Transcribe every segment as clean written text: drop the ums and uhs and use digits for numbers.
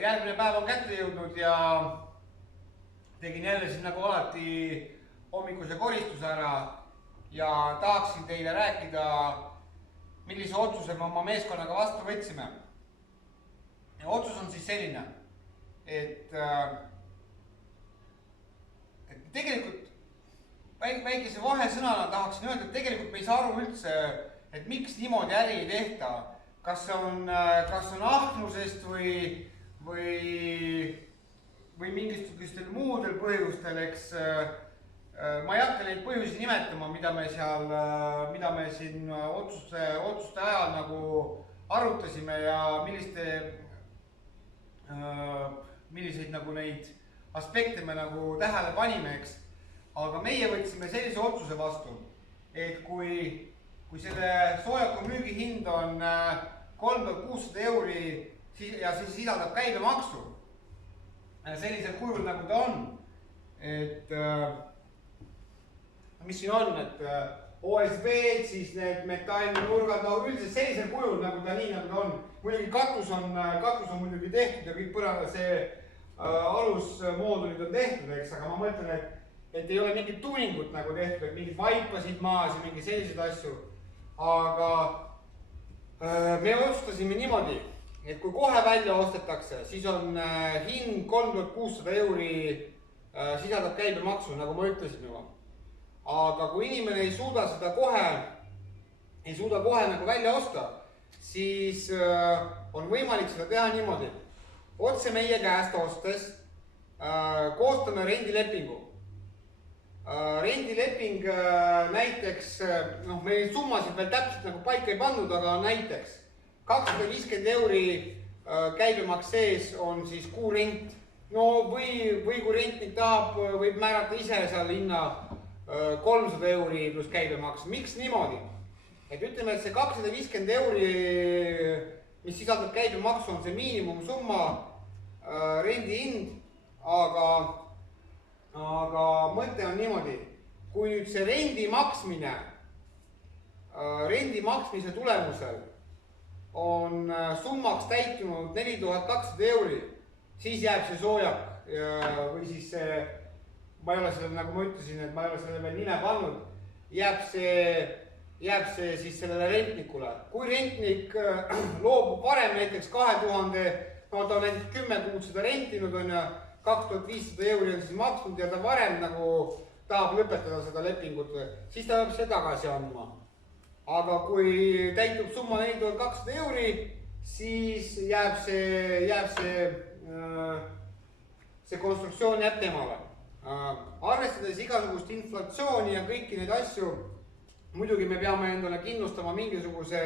Järgmine päev on kätte jõudnud ja tegin jälle siis nagu alati hommikuse koristuse ära ja tahaksin teile rääkida, millise otsuse me oma meeskonnaga vastu võtsime. Ja otsus on siis selline, et tegelikult väikese vahesõnana tahaksin öelda, et tegelikult me ei saa aru üldse, et miks niimoodi äri ei tehta. Kas on ahnusest või mingisugustel muudel põhjustel, eks ma ei hakka neid põhjusi nimetama, mida me siin otsuste ajal nagu arutasime ja milliseid nagu neid aspekte me nagu tähele panime, eks. Aga meie võtsime sellise otsuse vastu, et kui selle soojaku müügihind on 3600 euri ja see sisaldab käibemaksu sellisel kujul, nagu ta on, et mis siin on, et OSB-d, siis need metallnurgad, no üldiselt sellisel kujul, nagu ta nii, nagu ta on. Muidugi katus on muidugi tehtud ja kõik põranda see alusmoodulid on tehtud, eks, aga ma mõtlen, et ei ole mingit tuningut nagu tehtud, et mingid vaipasid maas ja mingi selliseid asju. Aga me otsustasime niimoodi, et kui kohe välja ostetakse, siis on hind 3600 euri sisaldab käibemaksu, nagu ma ütlesin juba. Aga kui inimene ei suuda kohe nagu välja osta, siis on võimalik seda teha niimoodi. Otse meie käest ostes koostame rendilepingu. Rendileping näiteks, meil summasid veel täpselt nagu paika ei pandud, aga näiteks 250 euri käibemaks sees on siis kuu rent. No või kui rentnik tahab, võib määrata ise seal hinna 300 euri pluss käibemaks. Miks niimoodi? Et ütleme, et see 250 euri, mis sisaldab käibemaksu, on see miinimumsumma rendi hind, aga mõte on niimoodi, kui nüüd see rendi maksmise tulemusel on summaks täitunud 4200 euri, siis jääb see soojak või siis see, ma ei ole selle, nagu ma ütlesin, et ma ei ole selle veel nime pannud, jääb see siis sellele rentnikule. Kui rentnik loobub varem näiteks 2000, no ta on näiteks 10 kuud seda rentinud, on ja 2500 euri on siis maksnud ja ta varem nagu tahab lõpetada seda lepingut, siis ta peab see tagasi andma. Aga kui täitub summa 4200 euri, siis jääb see konstruktsioon jääb temale. Arvestades igasugust inflatsiooni ja kõiki neid asju, muidugi me peame endale kindlustama mingisuguse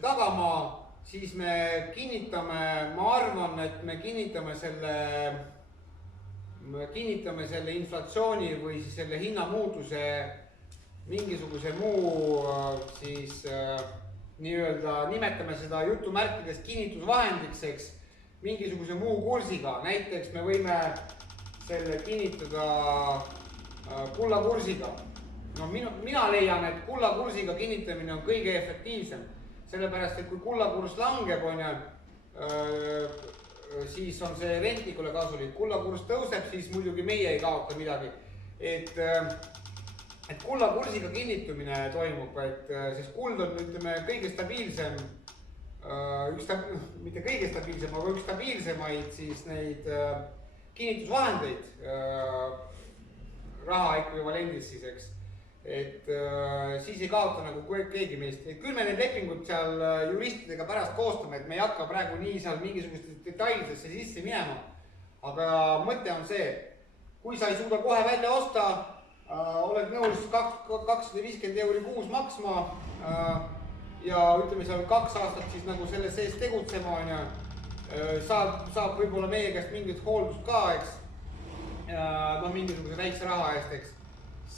tagamaa, siis me kinnitame, ma arvan, et me kinnitame selle inflatsiooni või siis selle hinnamuutuse mingisuguse muu siis nii-öelda nimetame seda jutumärkides kinnitusvahendiks, eks, mingisuguse muu kursiga. Näiteks me võime selle kinnitada kullakursiga. No mina leian, et kullakursiga kinnitamine on kõige efektiivsem. Sellepärast, et kui kullakurs langeb, siis on see rentnikule kasulik. Kullakurs tõuseb, siis muidugi meie ei kaota midagi. Et kullakursiga kinnitumine toimub, sest kuld on, ütleme, kõige stabiilsem, mitte kõige stabiilsem, aga üks stabiilsemaid siis neid kinnitusvahendeid raha ekvivalendis siis, eks. Et siis ei kaota nagu keegi meist. Küll me need lepingud seal juristidega pärast koostame, et me ei hakka praegu nii seal mingisugustesse detailidesse sisse minema. Aga mõte on see, kui sa ei suuda kohe välja osta, oled nõus 250 euri kuus maksma ja ütleme seal 2 aastat siis nagu selle sees tegutsema on ja saab võib-olla meie käest mingit hooldust ka, eks, no mingisuguse väikse raha eest, eks.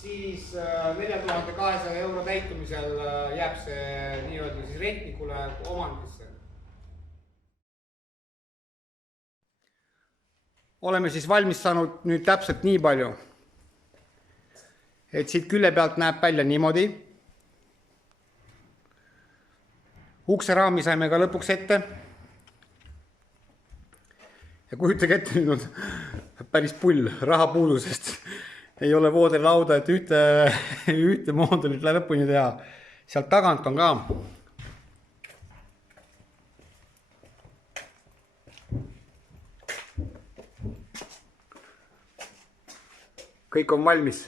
Siis 4200 euro täitumisel jääb see nii-öelda siis rentnikule omandisse. Oleme siis valmis saanud nüüd täpselt nii palju, et siit külje pealt näeb välja niimoodi. Ukseraami saime ka lõpuks ette. ja kujutage ette, nüüd on päris pull rahapuudusest. Ei ole voodrilauda, et ühte moodulit lõpuni teha. Sealt tagant on ka. Kõik on valmis.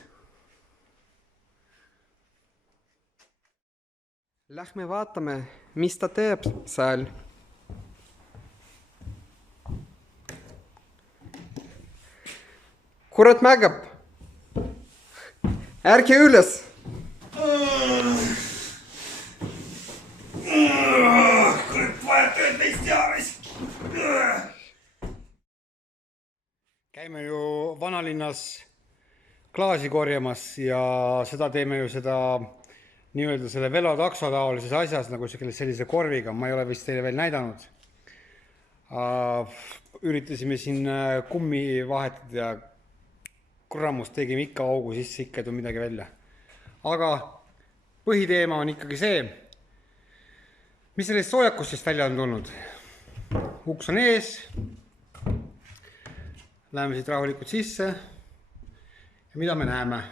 Lähme vaatame, mis ta teeb seal. Kurat mägab. Ärge üles. Kurat, vaja tööd meist jaaris. Käime ju vanalinnas klaasi korjamas ja seda teeme ju seda nii-öelda selle velotakso taolises asjas nagu sellise korviga, ma ei ole vist teile veel näidanud. Üritasime siin kummi vahetada ja kuramust tegime ikka augu sisse, ikka ei tule midagi välja. Aga põhiteema on ikkagi see, mis sellest soojakustest välja on tulnud. Uks on ees, läheme siit rahulikult sisse ja mida me näeme?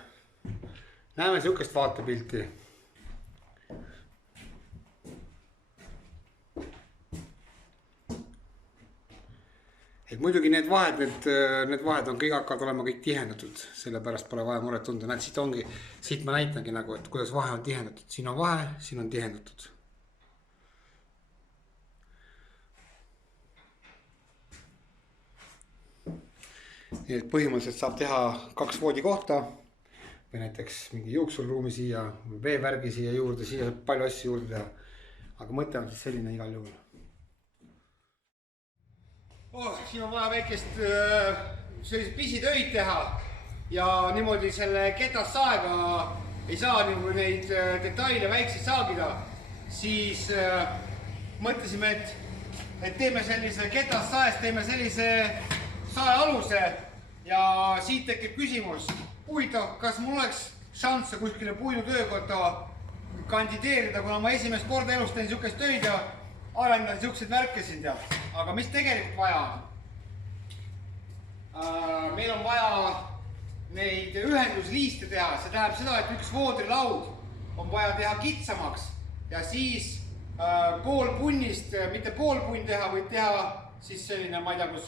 Näeme sihukest vaatepilti. Et muidugi need vahed on kõik hakkavad olema kõik tihendatud, sellepärast pole vaja muret tunda. Näed, siit ma näitangi nagu, et kuidas vahe on tihendatud. Siin on vahe, siin on tihendatud. Nii et põhimõtteliselt saab teha 2 voodikohta või näiteks mingi juuksurruumi siia, veevärgi siia juurde, siia saab palju asju juurde teha. Aga mõte on siis selline igal juhul. Siin on vaja väikest sellised pisitöid teha ja niimoodi selle ketassaega ei saa nagu neid detaile väikseid saagida, siis mõtlesime, et teeme sellise ketassaest, teeme sellise saealuse ja siit tekib küsimus, huvitav, kas mul oleks šansse kuskile puidutöökotta kandideerida, kuna ma esimest korda elus teen niisugust töid ja arendan niisuguseid märke siin tead. Aga mis tegelikult vaja on? Meil on vaja neid ühendusliiste teha, see tähendab seda, et üks voodrilaud on vaja teha kitsamaks ja siis pool punnist, mitte pool punn teha, võid teha siis selline, ma ei tea, kus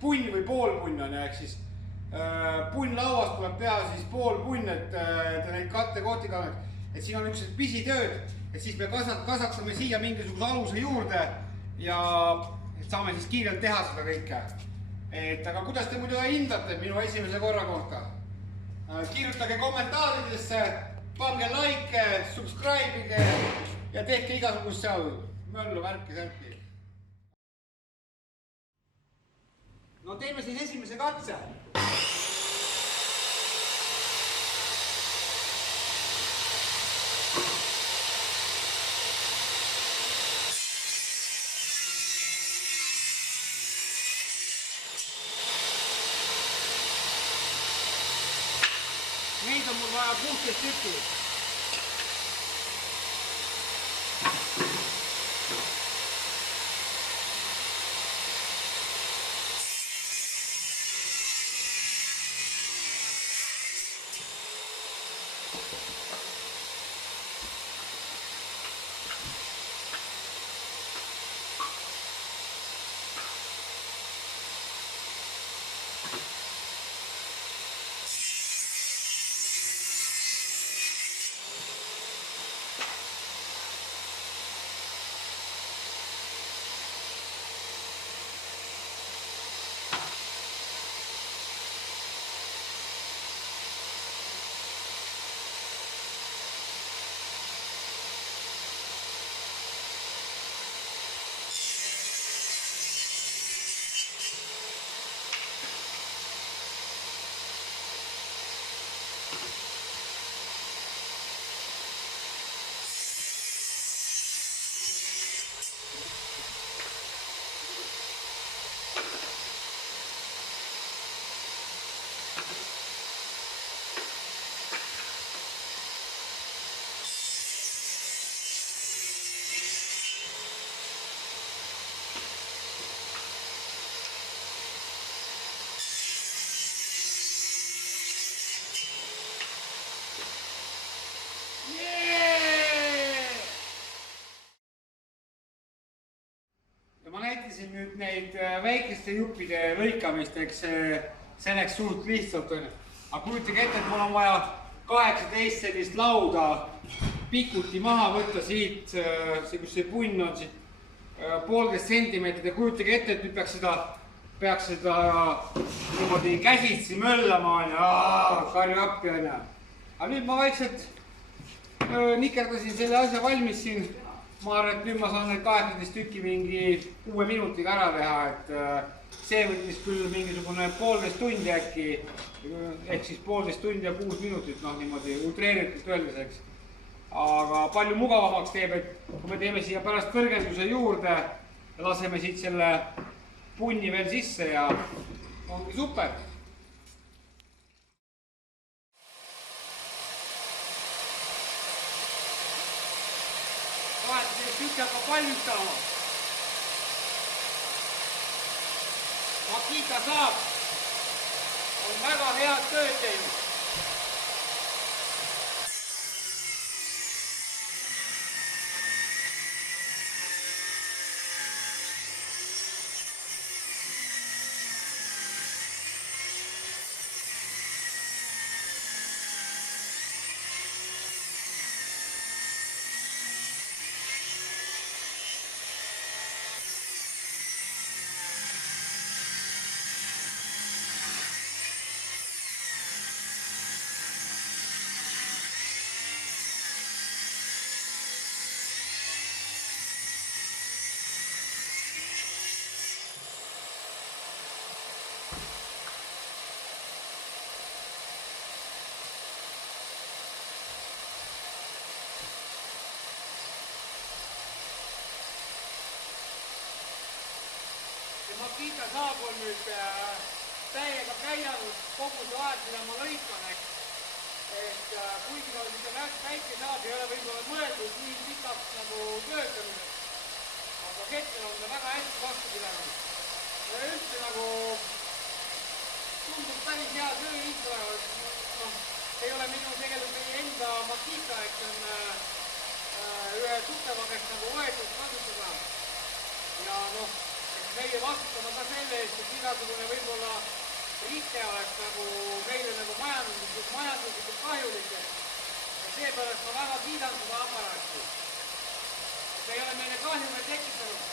punn või pool punn on ja ehk siis punnlauast tuleb teha siis pool punn, et neid kattekohti kannaks. Et siin on üks pisitööd, et siis me kasvatame siia mingisuguse aluse juurde ja saame siis kiirelt teha seda kõike. Aga kuidas te muidu hindate minu esimese korra kohta? Kirjutage kommentaaridesse, pange like, subscribe'ige ja tehke igasugust seal möllu värki särki. No teeme siis esimese katse. Neid on mul vaja 16 tükki. neid väikeste juppide lõikamisteks see läks suht lihtsalt on. Aga kujutage ette, et mul on vaja 18 sellist lauda pikuti maha võtta siit, kus see punn on siit 1,5 sentimeetrit ja kujutage ette, et nüüd peaks seda niimoodi käsitsi möllama on ja karju appi on ja. Aga nüüd ma vaikselt nikerdasin selle asja valmis siin. Ma arvan, et nüüd ma saan need 18 tükki mingi 6 minutiga ära teha, et see võttis küll mingisugune 1,5 tundi äkki, ehk siis 1,5 tundi ja 6 minutit, noh niimoodi utreeritult öeldes, eks. Aga palju mugavamaks teeb, et kui me teeme siia pärast kõrgenduse juurde ja laseme siit selle punni veel sisse ja ongi super. Tükk hakkab valmis saama. Makita saab. On väga head tööd teinud. Makita saab on nüüd täiega käianud kogu see aeg, mida ma lõikan, eks. Et kuigi ta on siia väike saab, ei ole võib-olla mõeldud nii pikaks nagu töötamiseks. Aga hetkel on ta väga hästi vastu pidanud. Ja üldse nagu tundub päris hea tööriist olevat. Ei ole minu tegelikult meie enda Makita, eks on ühe tuttevakest nagu võetud kasutada. Ja noh, meie vastutame ka selle eest, et igasugune võib-olla rike oleks nagu meile nagu majanduslikult kahjulik. Ja seepärast ma väga kiidan seda aparaati. See ei ole meile kahjume tekitanud.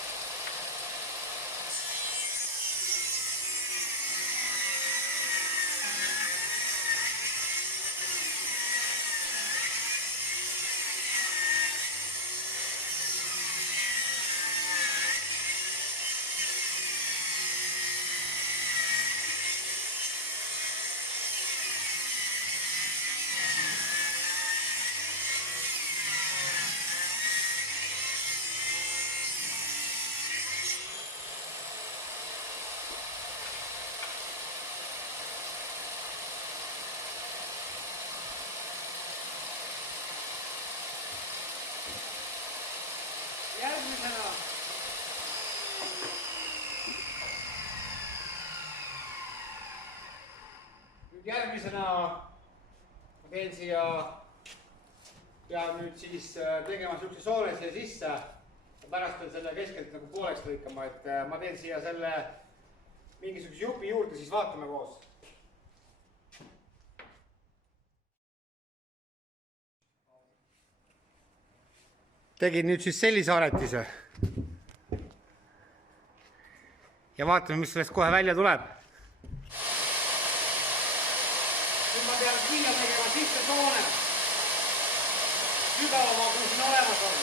Järgmisena ma teen siia, pean nüüd siis tegema sihukese soole siia sisse ja pärast veel selle keskelt nagu pooleks lõikama, et ma teen siia selle mingisuguse jupi juurde, siis vaatame koos. Tegin nüüd siis sellise aretise ja vaatame, mis sellest kohe välja tuleb. Nüüd ma pean siia tegema sisse soone, sügavama kui siin olemas on.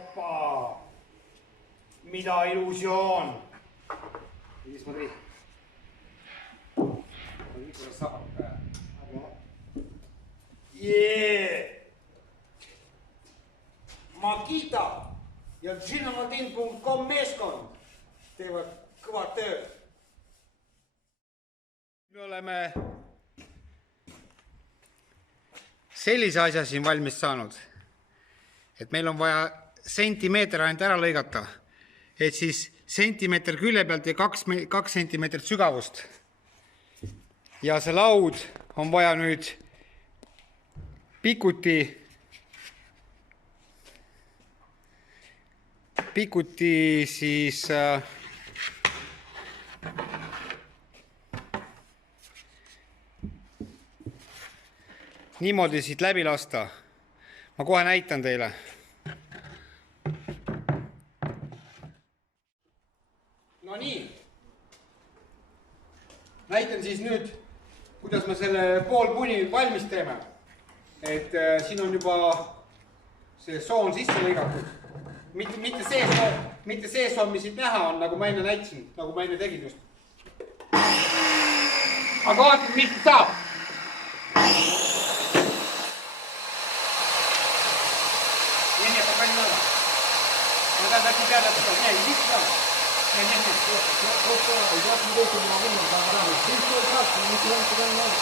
Oppa! Mida illusioon! Mis ma tegin? Kuidas saab käe. Jee! Makita ja Ginamadin.com meeskond teevad kõvad tööd. Me oleme sellise asja siin valmis saanud, et meil on vaja sentimeeter ainult ära lõigata, et siis sentimeeter külje pealt ja 2 sentimeetrit sügavust. Ja see laud on vaja nüüd pikuti siis niimoodi siit läbi lasta. Ma kohe näitan teile. No nii. Näitan siis nüüd, kuidas me selle pool puni valmis teeme. Et siin on juba see soon sisse lõigatud. Mitte see soon, mis siit näha on, nagu ma enne näitasin, nagu ma enne tegin just. Aga vaatame, mis saab. Не, пока не надо. Надо до тебя достать. Не, иди сюда. Не. Просто я с него не могу нагадать. Ты что, как? Ничего сюда не надо.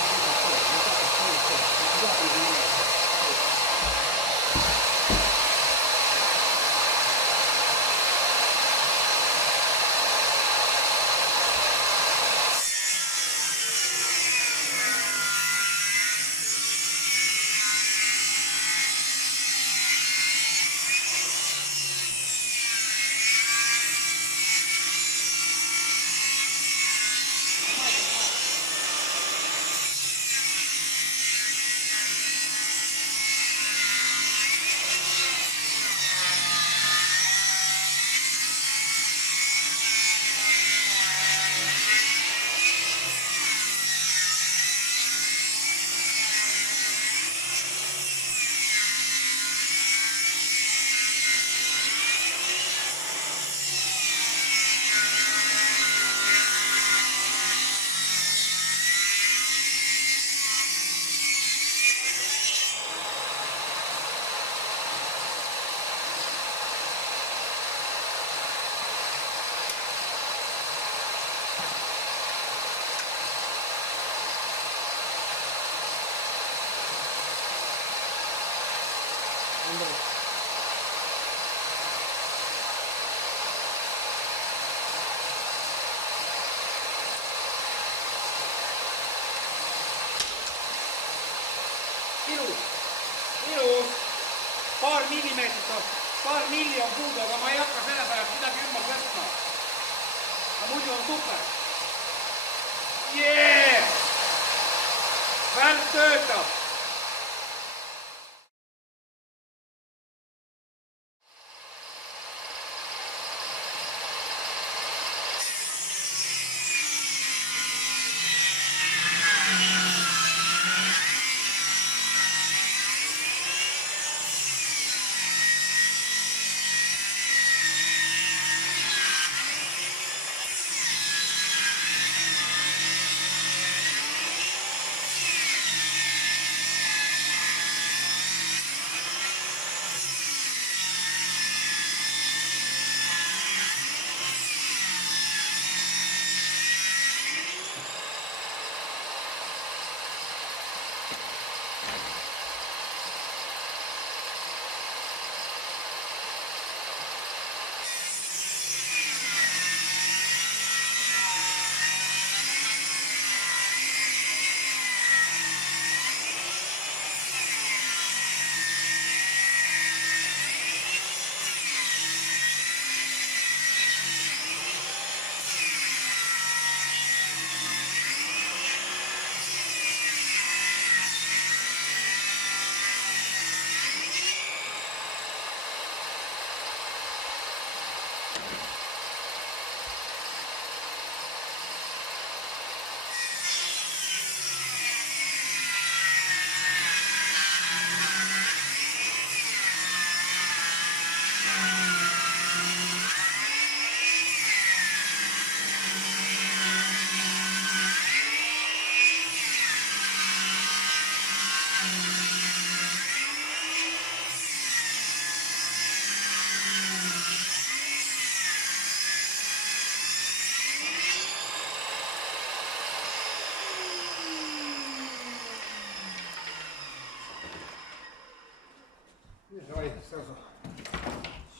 Ilus. Paar milli on puudu, aga ma ei hakka selle pärast midagi ümber tõstma. Aga muidu on super. Jee! Värv töötab.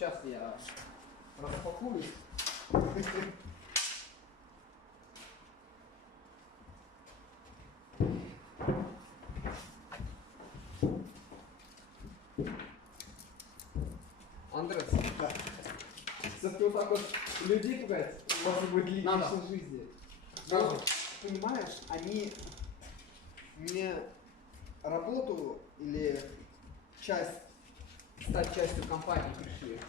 сейчас я распакуюсь. Андрес, Да. все-таки вот так вот людей пугать, может быть, личной Надо. жизни. Сразу. Но, понимаешь, они не работу или стать частью компании пришли.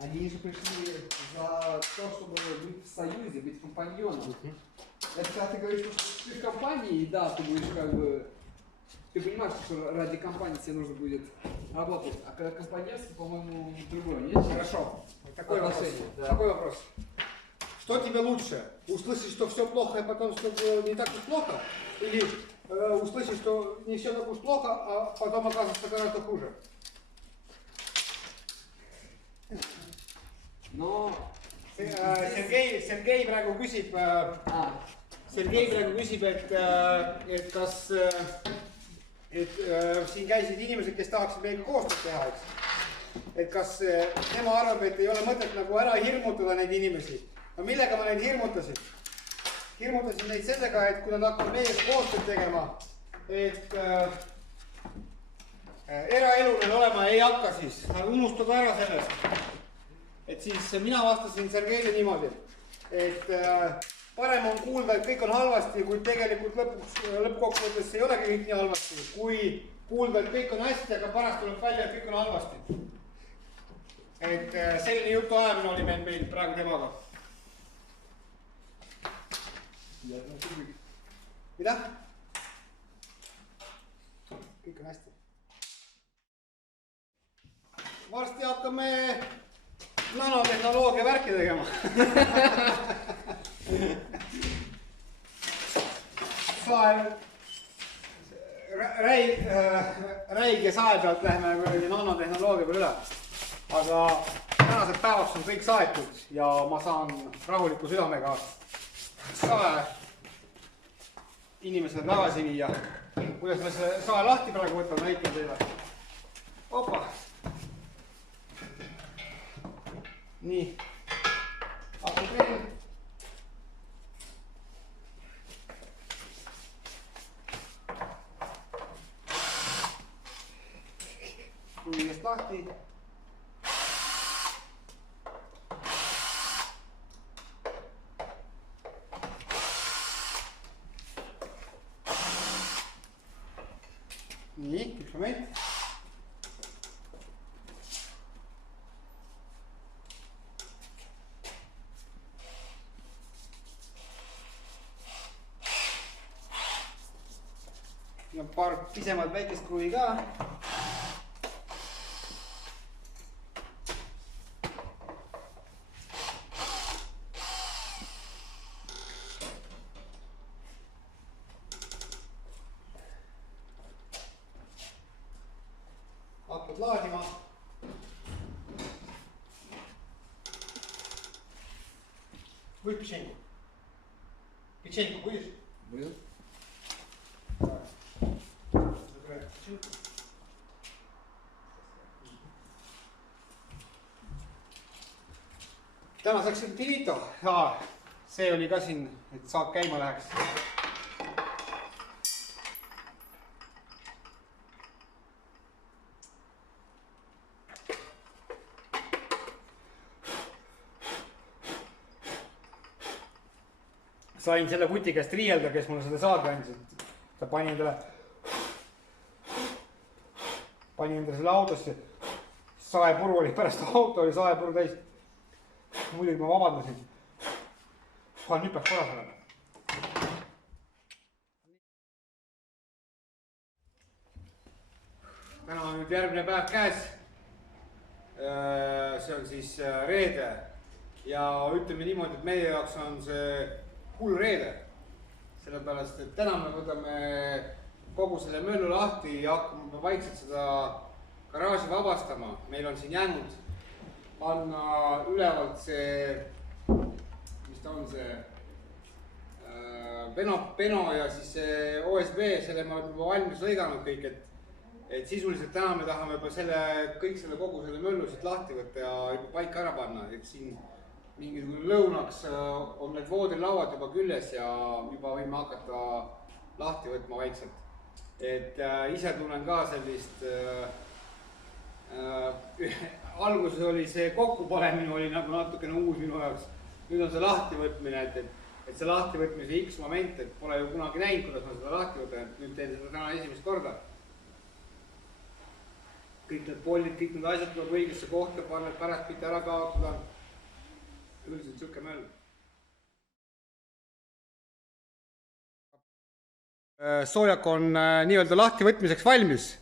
Они же пришли за то, чтобы быть в союзе, быть компаньоном. Это когда ты говоришь, что ты в компании, и да, ты будешь как бы... Ты понимаешь, что ради компании тебе нужно будет работать, а когда компаньерство, по-моему, другое, нет? Хорошо. Такой вопрос. Отношения, да. Такой вопрос. Что тебе лучше? Услышать, что все плохо, и потом, что не так уж плохо? Или услышать, что не все так уж плохо, а потом оказывается гораздо хуже? Но... Sergei praegu küsib, Sergei praegu küsib, et kas siin käisid inimesed, kes tahaksid meiega koostööd teha, eks. Et kas tema arvab, et ei ole mõtet nagu ära hirmutada neid inimesi. No millega ma neid hirmutasin? Hirmutasin neid sellega, et kui nad hakkavad meiega koostööd tegema, et eraelu neil olema ei hakka siis, unustada ära sellest. Et siis mina vastasin Sergeile niimoodi, et parem on kuulda, et kõik on halvasti, kuid tegelikult lõppkokkuvõttes ei olegi kõik nii halvasti, kui kuulda, et kõik on hästi, aga pärast tuleb välja, et kõik on halvasti. Et selline jutu ajamine oli meil praegu temaga. Mida? Kõik on hästi. Varsti hakkame nanotehnoloogia värki tegema. Räige sae pealt läheme nanotehnoloogia peale üle. Aga tänased päevaks on kõik saetud ja ma saan rahuliku südamega sae inimesele tagasi viia. Kuidas me selle sae lahti praegu võtame, näitan teile. Opa! Nii, hakkab veel. Rullist lahti. Nii, üks moment. Ja paar pisemad väikest kruvi ka. Hakkad laadima. Võid pichenku? Pichenku, võid? Võid. Tänaseks on finito. See oli ka siin, et saak käima läheks. Sain selle kuti käest riielda, kes mulle seda saagi andis. Ta pani endale selle autosse. Saepuru oli pärast auto, oli saepuru täis. Muidugi ma vabandasin. Nüüd peaks korras olema. Täna on nüüd järgmine päev käes. See on siis reede. Ja ütleme niimoodi, et meie jaoks on see hull reede. Sellepärast, et täna me võtame kogu selle möllu lahti ja hakkame vaikselt seda garaaži vabastama. Meil on siin jäänud panna ülevalt see, mis ta on see Beno ja siis see OSB, selle me oleme valmis lõiganud kõik, et et sisuliselt täna me tahame juba kogu selle möllu siit lahti võtta ja juba paika ära panna, et siin mingisugune lõunaks on need voodilauad juba küljes ja juba võime hakata lahti võtma vaikselt. Et ise tunnen ka sellist, alguses oli see kokkupanemine oli nagu natukene uus minu jaoks. Nüüd on see lahtivõtmine, et see lahtivõtmise X moment, et pole ju kunagi näinud, kuidas ma seda lahti võtan, et nüüd teen seda täna esimest korda. Kõik need pollid, kõik need asjad tuleb õigesse kohta panna, et pärast mitte ära kaotada. Üldiselt siuke möll. Soojak on nii-öelda lahtivõtmiseks valmis.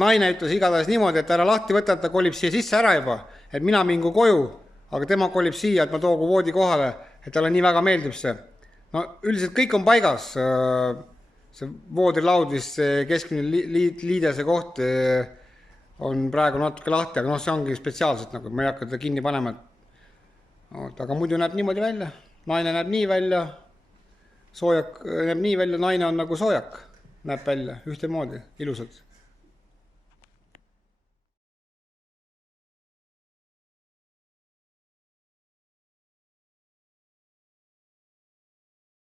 Naine ütles igatahes niimoodi, et ära lahti võtta, et ta kolib siia sisse ära juba, et mina mingu koju, aga tema kolib siia, et ma toogu voodi kohale, et talle nii väga meeldib see. No üldiselt kõik on paigas, see voodilaudis, see keskmine liidese koht on praegu natuke lahti, aga see ongi spetsiaalselt, nagu ma ei hakka teda kinni panema. Aga muidu näeb niimoodi välja, naine näeb nii välja, soojak näeb nii välja, naine on nagu soojak, näeb välja ühtemoodi, ilusad.